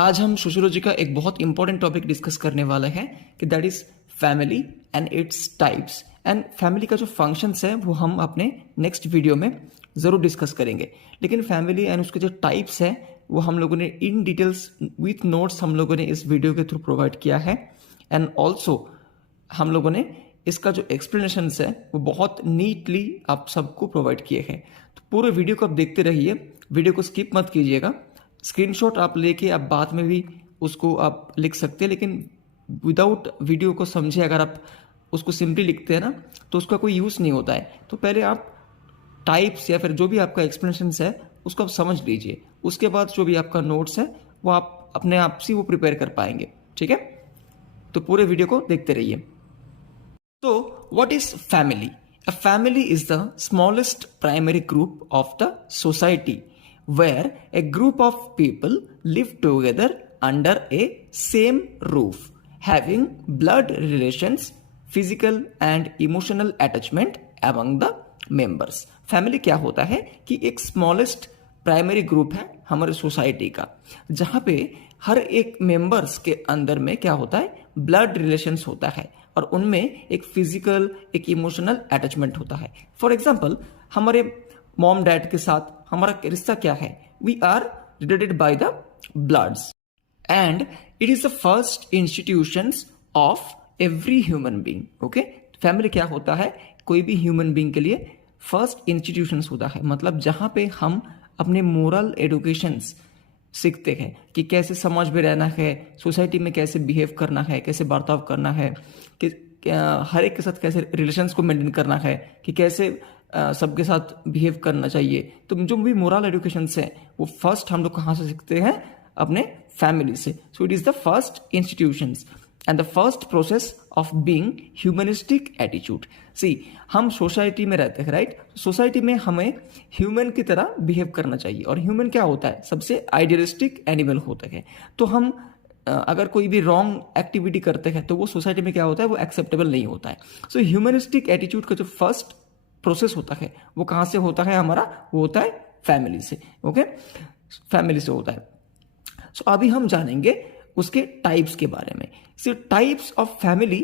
आज हम सोशियोलॉजी का एक बहुत इंपॉर्टेंट टॉपिक डिस्कस करने वाले हैं कि that is family and its types. And family का जो फंक्शंस है वो हम अपने नेक्स्ट वीडियो में ज़रूर डिस्कस करेंगे। लेकिन फैमिली एंड उसके जो टाइप्स है वो हम लोगों ने इन डिटेल्स विथ नोट्स हम लोगों ने इस वीडियो के थ्रू प्रोवाइड किया है। एंड ऑल्सो हम लोगों ने इसका जो एक्सप्लेनेशन है वो बहुत नीटली आप सबको प्रोवाइड किए हैं। तो पूरे वीडियो को आप देखते रहिए, वीडियो को स्किप मत कीजिएगा। स्क्रीनशॉट आप लेके आप बाद में भी उसको आप लिख सकते हैं, लेकिन विदाउट वीडियो को समझे अगर आप उसको सिंपली लिखते हैं ना तो उसका कोई यूज़ नहीं होता है। तो पहले आप टाइप्स या फिर जो भी आपका एक्सप्लेनेशन है उसको आप समझ लीजिए, उसके बाद जो भी आपका नोट्स है वो आप अपने आप से वो प्रिपेयर कर पाएंगे। ठीक है, तो पूरे वीडियो को देखते रहिए। So, what is family? A family is the smallest primary group of the society where a group of people live together under a same roof, having blood relations, physical and emotional attachment among the members. Family क्या होता है कि एक smallest primary group है हमारे society का, जहाँ पे हर एक मेंबर्स के अंदर में क्या होता है, ब्लड रिलेशंस होता है और उनमें एक फिजिकल एक इमोशनल अटैचमेंट होता है। फॉर एग्जाम्पल हमारे मॉम डैड के साथ हमारा रिश्ता क्या है, we are related by the bloods and it is the first institutions of every human being. Okay, family क्या होता है, कोई भी ह्यूमन बीइंग के लिए फर्स्ट इंस्टीट्यूशंस होता है, मतलब जहाँ पे हम अपने मोरल एडुकेशंस सीखते हैं कि कैसे समाज में रहना है, सोसाइटी में कैसे बिहेव करना है, कैसे बर्ताव करना है, कि हर एक के साथ कैसे रिलेशंस को मेंटेन करना है, कि कैसे सबके साथ बिहेव करना चाहिए। तो जो भी मोरल एडुकेशंस है वो फर्स्ट हम लोग कहाँ से सीखते हैं, अपने फैमिली से। So it is the first institutions and the first process of being humanistic attitude. See, हम सोसाइटी में रहते हैं, राइट? सोसाइटी में हमें ह्यूमन की तरह बिहेव करना चाहिए और ह्यूमन क्या होता है, सबसे आइडियलिस्टिक एनिमल होता है। तो हम अगर कोई भी रॉन्ग एक्टिविटी करते हैं तो वो सोसाइटी में क्या होता है, वो एक्सेप्टेबल नहीं होता है। सो ह्यूमनिस्टिक एटीट्यूड का जो फर्स्ट प्रोसेस होता है वो कहाँ से होता है हमारा, वो होता है फैमिली से। ओके, फैमिली से होता है। सो अभी हम जानेंगे उसके टाइप्स के बारे में। सो टाइप्स ऑफ फैमिली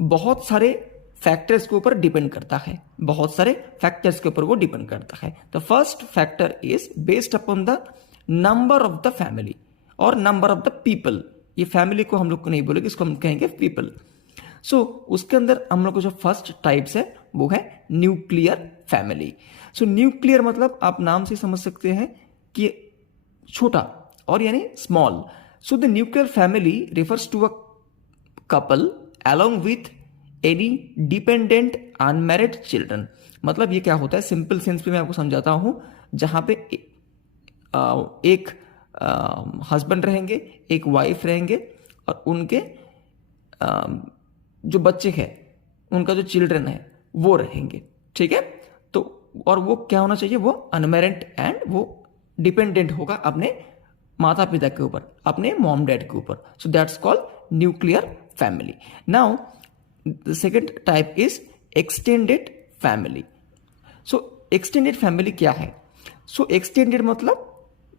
बहुत सारे फैक्टर्स के ऊपर डिपेंड करता है, बहुत सारे फैक्टर्स के ऊपर वो डिपेंड करता है। The first factor is based upon the number of the family और नंबर ऑफ द पीपल। ये फैमिली को हम लोग को नहीं बोलेंगे, इसको हम कहेंगे पीपल। सो उसके अंदर हम लोग को जो फर्स्ट टाइप्स है वो है न्यूक्लियर फैमिली। सो न्यूक्लियर मतलब आप नाम से समझ सकते हैं कि छोटा और यानी small. So the nuclear family refers to a couple along with any dependent unmarried children। मतलब ये क्या होता है, सिंपल सेंस में मैं आपको समझाता हूं, जहां पे एक हस्बैंड रहेंगे, एक वाइफ रहेंगे और उनके जो बच्चे हैं, उनका जो चिल्ड्रन है वो रहेंगे। ठीक है, तो और वो क्या होना चाहिए, वो अनमैरिड एंड वो डिपेंडेंट होगा अपने माता पिता के ऊपर, अपने मॉम डैड के ऊपर। So that's called nuclear family. Now the second type is extended family. So extended family क्या है? So extended मतलब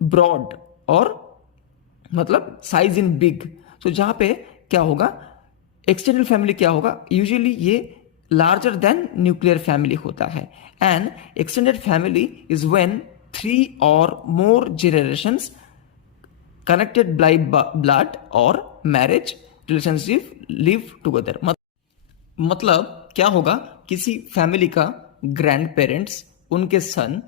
broad और मतलब size in big. So जहाँ पे क्या होगा, extended family क्या होगा, usually ये larger than nuclear family होता है। And extended family is when 3 or more generations connected by blood or marriage relationship live together. मतलब क्या होगा, किसी फैमिली का ग्रैंड पेरेंट्स, उनके सन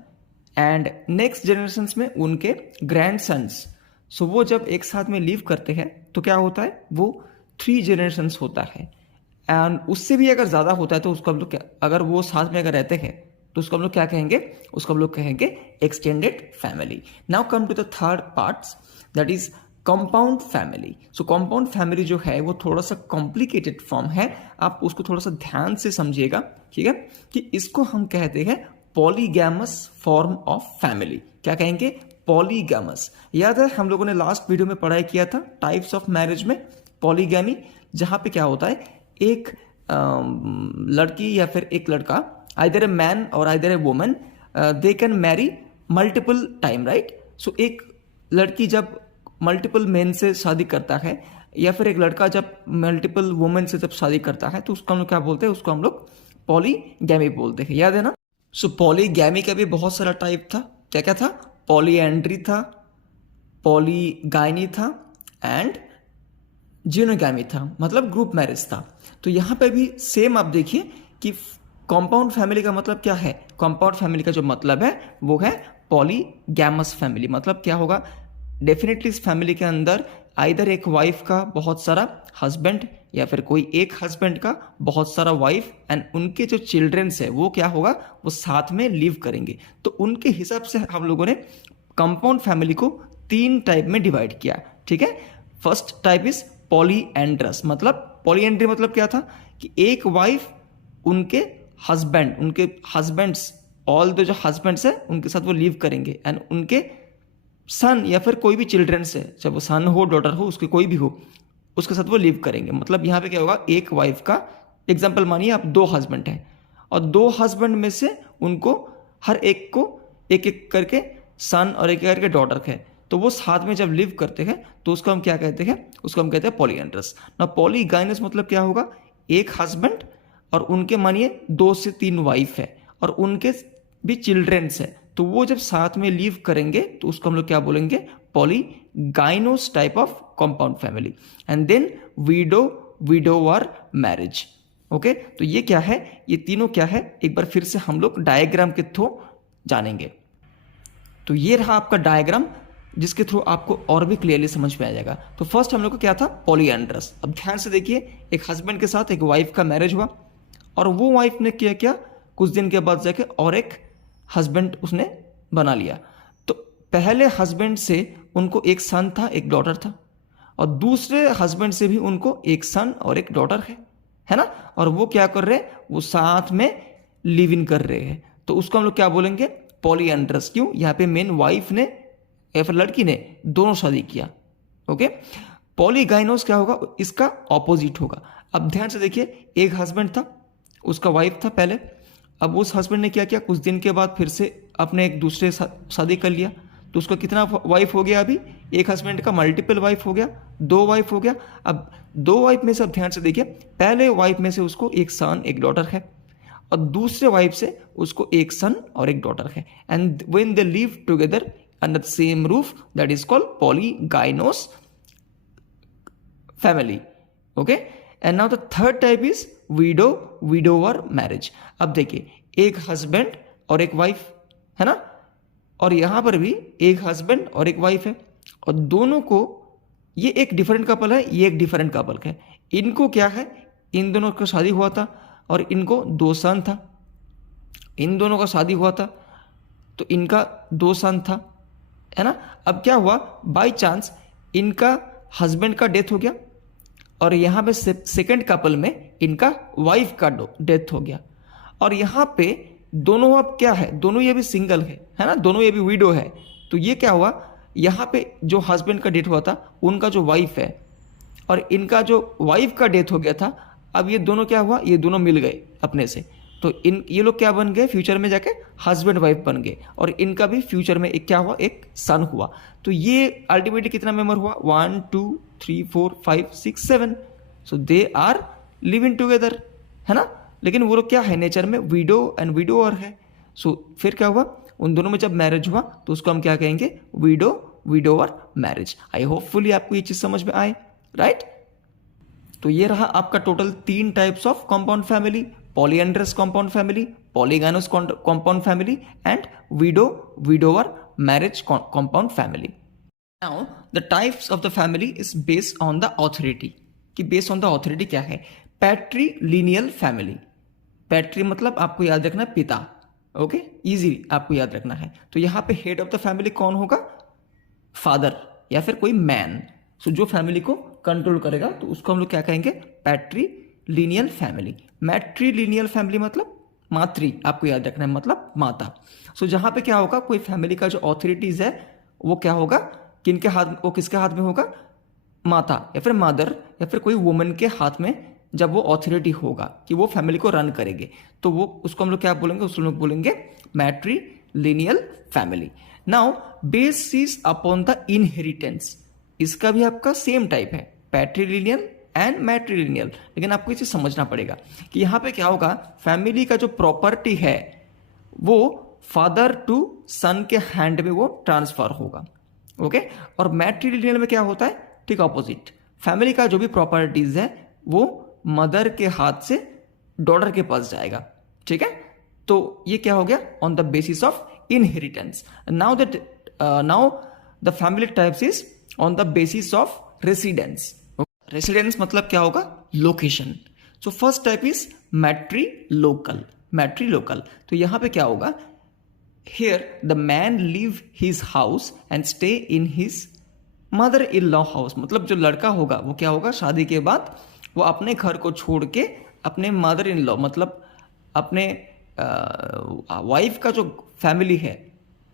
एंड नेक्स्ट जनरेशन्स में उनके ग्रैंड सन्स, सो वो जब एक साथ में लिव करते हैं तो क्या होता है, वो 3 जनरेशन्स होता है। एंड उससे भी अगर ज़्यादा होता है तो उसको हम लोग क्या, अगर वो साथ में अगर रहते हैं तो उसको हम लोग क्या कहेंगे, उसको हम लोग कहेंगे extended family. Now come to the third parts, that is compound family. So compound family जो है वो थोड़ा सा कॉम्प्लिकेटेड फॉर्म है, आप उसको थोड़ा सा ध्यान से समझिएगा। ठीक है, कि इसको हम कहते हैं पॉलीगैमस फॉर्म ऑफ फैमिली। क्या कहेंगे, पॉलीगैमस। याद है हम लोगों ने लास्ट वीडियो में पढ़ाई किया था टाइप्स ऑफ मैरिज में पॉलीगैमी, जहां पे क्या होता है, एक लड़की या फिर एक लड़का, आइदर ए मैन और either a woman, they can marry multiple time, right? So एक लड़की जब मल्टीपल मेन से शादी करता है या फिर एक लड़का जब मल्टीपल वुमेन से जब शादी करता है तो उसको हम लोग क्या बोलते हैं, उसको हम लोग पॉलीगैमी बोलते हैं, याद है ना। सो पॉलीगैमी का भी बहुत सारा टाइप था। क्या क्या था? पॉलीएंड्री था, पॉलीगाइनी था एंड जिनोगैमी था, मतलब ग्रुप मैरिज था। तो यहाँ पे भी सेम आप देखिए कि कॉम्पाउंड फैमिली का मतलब क्या है। कॉम्पाउंड फैमिली का जो मतलब है वो है पॉलीगैमस फैमिली। मतलब क्या होगा, डेफिनेटली इस फैमिली के अंदर आइदर एक वाइफ का बहुत सारा हस्बैंड या फिर कोई एक हस्बैंड का बहुत सारा वाइफ एंड उनके जो चिल्ड्रंस है वो क्या होगा, वो साथ में लिव करेंगे। तो उनके हिसाब से हम लोगों ने कंपाउंड फैमिली को 3 टाइप में डिवाइड किया, ठीक है। First type is polyandrous. मतलब पॉलीएंड्री मतलब क्या था कि एक वाइफ उनके हस्बैंड्स ऑल द जो हस्बैंड्स है उनके साथ वो लिव करेंगे एंड उनके सन या फिर कोई भी चिल्ड्रंस है, चाहे वो सन हो डॉटर हो उसके कोई भी हो, उसके साथ वो लिव करेंगे। मतलब यहाँ पे क्या होगा, एक वाइफ का एग्जाम्पल मानिए आप 2 हस्बैंड हैं और 2 हस्बैंड में से उनको हर एक को एक एक करके सन और एक करके डॉटर है, तो वो साथ में जब लिव करते हैं तो उसको हम क्या कहते हैं, उसको हम कहते हैं पॉलीएंड्रस। ना पॉलीगाइनस मतलब क्या होगा, एक हस्बैंड और उनके मानिए 2 से 3 वाइफ है और उनके भी चिल्ड्रंस है, तो वो जब साथ में लिव करेंगे तो उसको हम लोग क्या बोलेंगे, polygynous type of compound family. And then widower marriage. Okay, तो ये क्या है, ये तीनों क्या है, एक बार फिर से हम लोग डायग्राम के थ्रू जानेंगे। तो ये रहा आपका डायग्राम जिसके थ्रू आपको और भी क्लियरली समझ में आ जाएगा। तो फर्स्ट हम लोग को क्या था, पॉलीएंड्रस। अब ध्यान से देखिए, एक हस्बैंड के साथ एक वाइफ का मैरिज हुआ और वो वाइफ ने किया क्या, कुछ दिन के बाद जाके और एक हस्बैंड उसने बना लिया। तो पहले हस्बैंड से उनको एक सन था, एक डॉटर था, और दूसरे हस्बैंड से भी उनको एक सन और एक डॉटर है ना। और वो क्या कर रहे हैं, वो साथ में लिव इन कर रहे हैं, तो उसको हम लोग क्या बोलेंगे, पॉलीएंड्रस। क्यों, यहाँ पे मेन वाइफ ने या फिर लड़की ने दोनों शादी किया। ओके, पॉलीगाइनोस क्या होगा, इसका ऑपोजिट होगा। अब ध्यान से देखिए, एक हस्बैंड था, उसका वाइफ था पहले, अब उस हस्बैंड ने क्या किया, कुछ दिन के बाद फिर से अपने एक दूसरे शादी कर लिया, तो उसका कितना वाइफ हो गया, अभी एक हस्बैंड का मल्टीपल वाइफ हो गया, 2 वाइफ हो गया। अब 2 वाइफ में से अब ध्यान से देखिए, पहले वाइफ में से उसको एक सन एक डॉटर है और दूसरे वाइफ से उसको एक सन और एक डॉटर है। And when they live together under the same roof, that is called polygynous family. Okay, and now the third type is widower marriage. अब देखिए, एक हस्बैंड और एक वाइफ है ना, और यहां पर भी एक हस्बैंड और एक वाइफ है, और दोनों को, ये एक डिफरेंट कपल है, ये एक डिफरेंट कपल है। इनको क्या है, इन दोनों का शादी हुआ था और इनको 2 सन था। इन दोनों का शादी हुआ था तो इनका 2 सन था, है ना। अब क्या हुआ, बाय चांस इनका हस्बैंड का डेथ हो गया और यहाँ पे सेकंड कपल में इनका वाइफ का डेथ हो गया, और यहाँ पे दोनों अब क्या है, दोनों ये भी सिंगल है ना, दोनों ये भी विडो है। तो ये क्या हुआ, यहाँ पे जो हस्बैंड का डेथ हुआ था उनका जो वाइफ है और इनका जो वाइफ का डेथ हो गया था, अब ये दोनों क्या हुआ, ये दोनों मिल गए अपने से, तो ये लोग क्या बन गए, फ्यूचर में जाके हस्बैंड वाइफ बन गए, और इनका भी फ्यूचर में एक क्या हुआ, एक सन हुआ। तो ये अल्टीमेटली कितना मेंबर हुआ, 1 2 3 4 5 6 7। So they are living together, है ना। लेकिन वो लोग क्या है, नेचर में विडो एंड विडोअर है। सो फिर क्या हुआ, उन दोनों में जब मैरिज हुआ तो उसको हम क्या कहेंगे, विडोअर मैरिज। आई होपफुली आपको ये चीज समझ में आए, राइट। तो ये रहा आपका total 3 types of compound family, polyandrous compound family, polygynous compound family and widower marriage compound family. Now the types of the family is based on the authority. कि बेस्ड ऑन द ऑथोरिटी क्या है, पैट्रीलिनियल family. पैट्री मतलब आपको याद रखना है पिता, okay, easy आपको याद रखना है। तो यहाँ पे हेड ऑफ द फैमिली कौन होगा, फादर या फिर कोई मैन। सो जो फैमिली को कंट्रोल करेगा तो उसको हम लोग क्या कहेंगे, पैट्रीलिनियल फैमिली। मैट्रीलिनियल फैमिली मतलब मातृ, आपको याद रखना है, मतलब माता। सो जहां पे क्या होगा, कोई फैमिली का जो ऑथोरिटीज है वो क्या होगा, किनके हाथ, वो किसके हाथ में होगा, माता या फिर मदर या फिर कोई वुमन के हाथ में जब वो ऑथोरिटी होगा कि वो फैमिली को रन करेंगे, तो वो उसको हम लोग क्या बोलेंगे, उसको हम लोग बोलेंगे matrilineal family. Now basis upon the inheritance. इसका भी आपका सेम टाइप है, पैट्रिलिनियल एंड मैट्रिलिनियल। लेकिन आपको इसे समझना पड़ेगा कि यहाँ पे क्या होगा, फैमिली का जो प्रॉपर्टी है वो फादर टू सन के हैंड में वो ट्रांसफर होगा, ओके। और मैट्रिलिनियल में क्या होता है, ठीक ऑपोजिट, फैमिली का जो भी प्रॉपर्टीज है वो मदर के हाथ से डॉटर के पास जाएगा, ठीक है। तो ये क्या हो गया, on the basis of inheritance. Now the family types is on the basis of residence. Residence मतलब क्या होगा, location. So first type is matrilocal. Matrilocal, तो यहां पे क्या होगा, here the man leave his house and stay in his mother in law house. मतलब जो लड़का होगा वो क्या होगा, शादी के बाद वो अपने घर को छोड़ के अपने मदर इन लॉ मतलब अपने वाइफ का जो फैमिली है,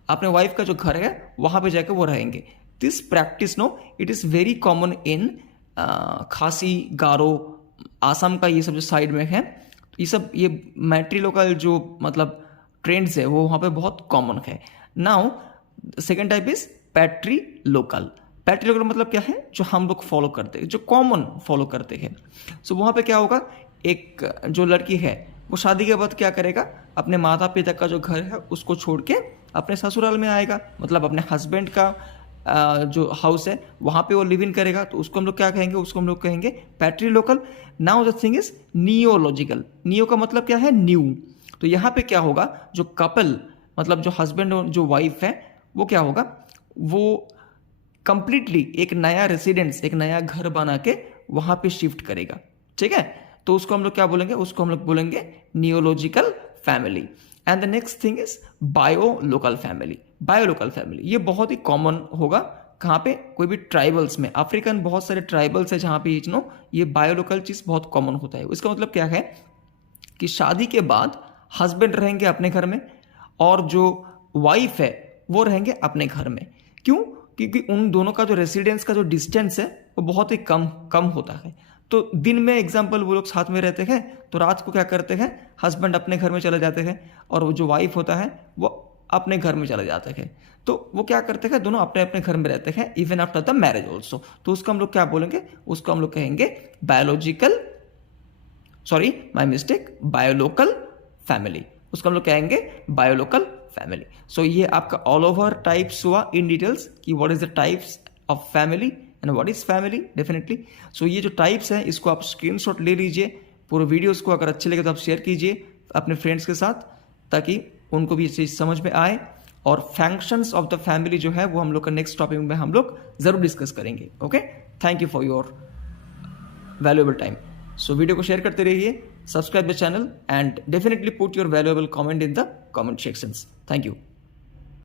अपने वाइफ का जो घर है वहां पे जाकर वो रहेंगे। This practice no it is very common in Khasi, Garo, Assam का ये सब जो साइड में है, ये मैट्रिलोकल जो मतलब ट्रेंड्स है वो वहाँ पे बहुत कॉमन है। Now second type is patrilocal. Patrilocal मतलब क्या है, जो हम लोग फॉलो करते हैं, जो कॉमन फॉलो करते हैं। सो वहाँ पे क्या होगा, एक जो लड़की है वो शादी के बाद क्या करेगा, अपने माता पिता का जो घर है उसको छोड़ के अपने ससुराल में आएगा, मतलब अपने हस्बैंड का जो हाउस है वहाँ पे वो लिव इन करेगा। तो उसको हम लोग क्या कहेंगे, उसको हम लोग कहेंगे patrilocal. Now the thing is neological. Neo का मतलब क्या है, न्यू। तो यहाँ पे क्या होगा, जो कपल मतलब जो हस्बैंड और जो वाइफ है वो क्या होगा, वो कंप्लीटली एक नया रेसिडेंस, एक नया घर बना के वहाँ पे शिफ्ट करेगा, ठीक है। तो उसको हम लोग क्या बोलेंगे, उसको हम लोग बोलेंगे neological family. And the next thing is biolocal family. Biolocal family ये बहुत ही कॉमन होगा, कहाँ पे, कोई भी ट्राइबल्स में, अफ्रीकन बहुत सारे ट्राइबल्स है जहाँ पे ये बायोलोकल चीज़ बहुत कॉमन होता है। इसका मतलब क्या है कि शादी के बाद हस्बैंड रहेंगे अपने घर में और जो वाइफ है वो रहेंगे अपने घर में। क्यों, क्योंकि उन दोनों का जो रेसिडेंस का जो डिस्टेंस है वो बहुत ही कम होता है। तो दिन में एग्जाम्पल वो लोग साथ में रहते हैं, तो रात को क्या करते हैं, हस्बैंड अपने घर में चले जाते हैं और वो जो वाइफ होता है वो अपने घर में चले जाते हैं। तो वो क्या करते हैं, दोनों अपने अपने घर में रहते हैं even after the marriage also. तो उसको हम लोग क्या बोलेंगे, उसको हम लोग कहेंगे बायोलोकल फैमिली। उसको हम लोग कहेंगे बायोलोकल फैमिली। सो ये आपका ऑल ओवर टाइप्स हुआ इन डिटेल्स कि what is the types of family and what is family definitely. So ये जो टाइप्स हैं इसको आप स्क्रीनशॉट ले लीजिए, पूरे वीडियोस को अगर अच्छे लगे तो आप शेयर कीजिए अपने फ्रेंड्स के साथ, ताकि उनको भी ये चीज़ समझ में आए। और फंक्शंस ऑफ द फैमिली जो है वो हम लोग का नेक्स्ट टॉपिक में हम लोग जरूर डिस्कस करेंगे। Okay, thank you for your valuable time. So video को शेयर करते रहिए, subscribe the channel and definitely put your valuable comment in the comment sections. Thank you.